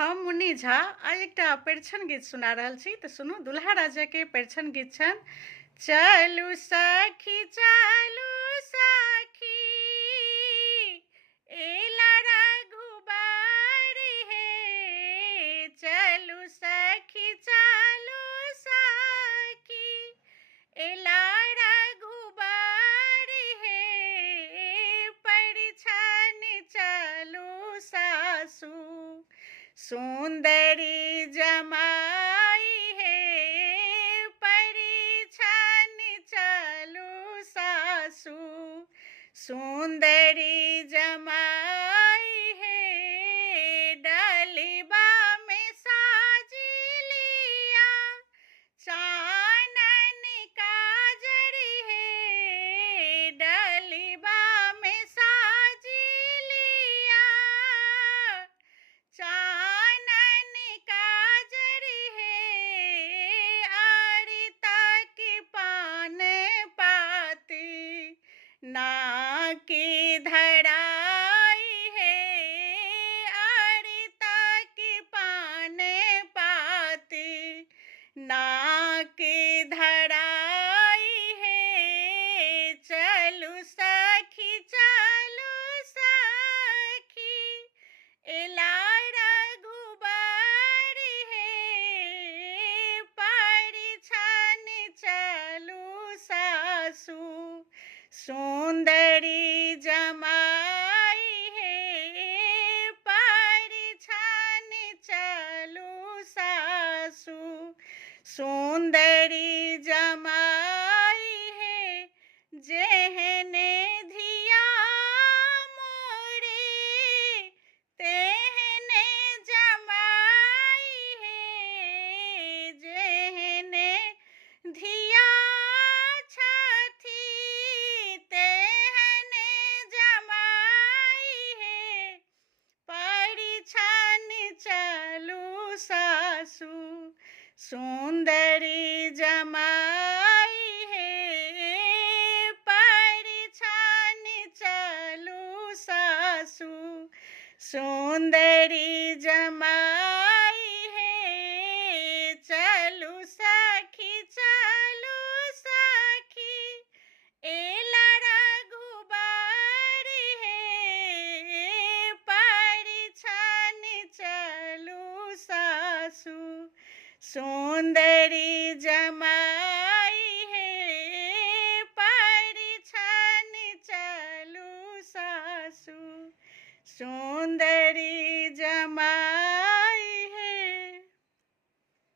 हम मुन्नी झा आइ एकटा परिछन गीत सुना रहल छी तऽ सुनू। दुल्हा राजा के परिछन गीत छनि। चलू सखी चलू सखी एला रघुबर हे, चलू सखी चलू सखी एला रघुबर हे, परिछन चलू सासु सुंदरी जमाई है, परिछन चलू सासु सुंदरी जमाई है, डलिबा में साजी लिया चानन काजरी है, डलिबा में साजी लिया चानन काजरी है, आरी तक पान पाती नाकी धराई है, आरी तक पान पाती नाकी धराई है, चलू सखी चलू सखी एला रघुबर हे, परिछन चलू सासु सुंदरी जमाई है, परिछन चलू सासु सुंदरी जमाई है, जेहने धिया मोरे तेहने जमाई है, जेहने धिया छथी तेहने जमाई है, परिछन चलू सासु सुंदरी जमाई है, परिछन चलू सासु सुंदरी जमाई है, चलू सखी चलू सखी एला रघुबर हे, परिछन चलू सासु सुंदरी